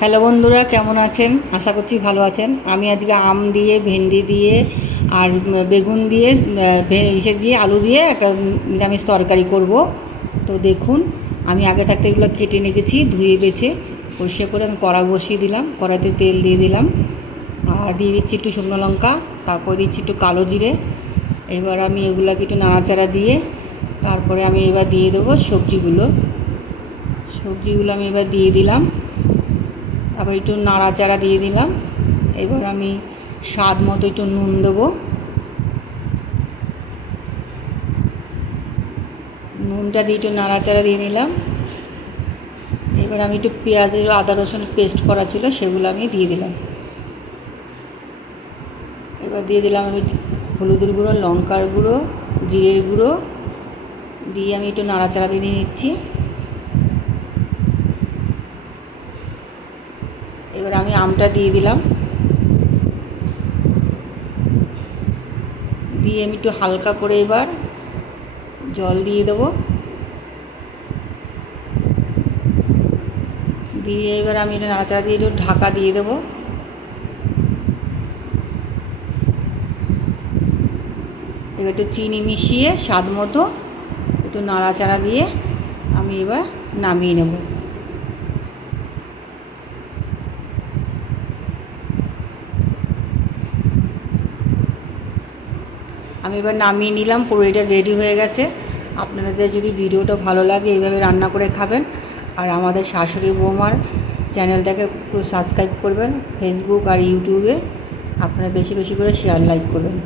Hello বন্ধুরা, কেমন আছেন? আশা করছি ভালো আছেন। আমি আজকে আম দিয়ে, ভেন্ডি দিয়ে আর বেগুন দিয়ে, ইসে দিয়ে, আলু দিয়ে একটা নিরামিষ তরকারি করব। তো দেখুন, আমি আগে থাকতে এগুলো কেটে রেখেছি, ধুয়ে বেছে পরিষ্কার করে আমি কড়া বসিয়ে দিলাম। কড়াতে তেল দিয়ে দিলাম আর দিয়ে দিচ্ছি একটু শুকনো লঙ্কা, তারপর দিচ্ছি একটু কালো জিরে। এবার আমি এগুলোকে একটু নাড়াচাড়া দিয়ে তারপরে আমি এবার দিয়ে দেবো সবজিগুলো। আমি এবার দিয়ে দিলাম, আবার একটু নাড়াচাড়া দিয়ে দিলাম। এবার আমি স্বাদ মতো একটু নুন দেবো, নুনটা দিয়ে একটু নাড়াচাড়া দিয়ে নিলাম। এবার আমি একটু পেঁয়াজের আদা রসুন পেস্ট করা ছিল সেগুলো আমি দিয়ে দিলাম। এবার দিয়ে দিলাম আমি হলুদের গুঁড়ো, লঙ্কার গুঁড়ো, জিরের গুঁড়ো দিয়ে আমি একটু নাড়াচাড়া দিয়ে নিচ্ছি। এবার আমি আমটা দিয়ে দিলাম, দিয়ে আমি একটু হালকা করে এবার জল দিয়ে দেবো। দিয়ে এবার আমি এটা নাড়াচাড়া দিয়ে একটু ঢাকা দিয়ে দেবো। এবার একটু চিনি মিশিয়ে স্বাদ মতো একটু নাড়াচাড়া দিয়ে আমি এবার নামিয়ে নেব। আমি এবার নামিয়ে নিলাম, পুরো এটা রেডি হয়ে গেছে। আপনাদের যদি ভিডিওটা ভালো লাগে এইভাবে রান্না করে খাবেন। আর আমাদের শাশুড়ি বৌমার চ্যানেলটাকে একটু সাবস্ক্রাইব করবেন ফেসবুক আর ইউটিউবে। আপনারা বেশি বেশি করে শেয়ার লাইক করবেন।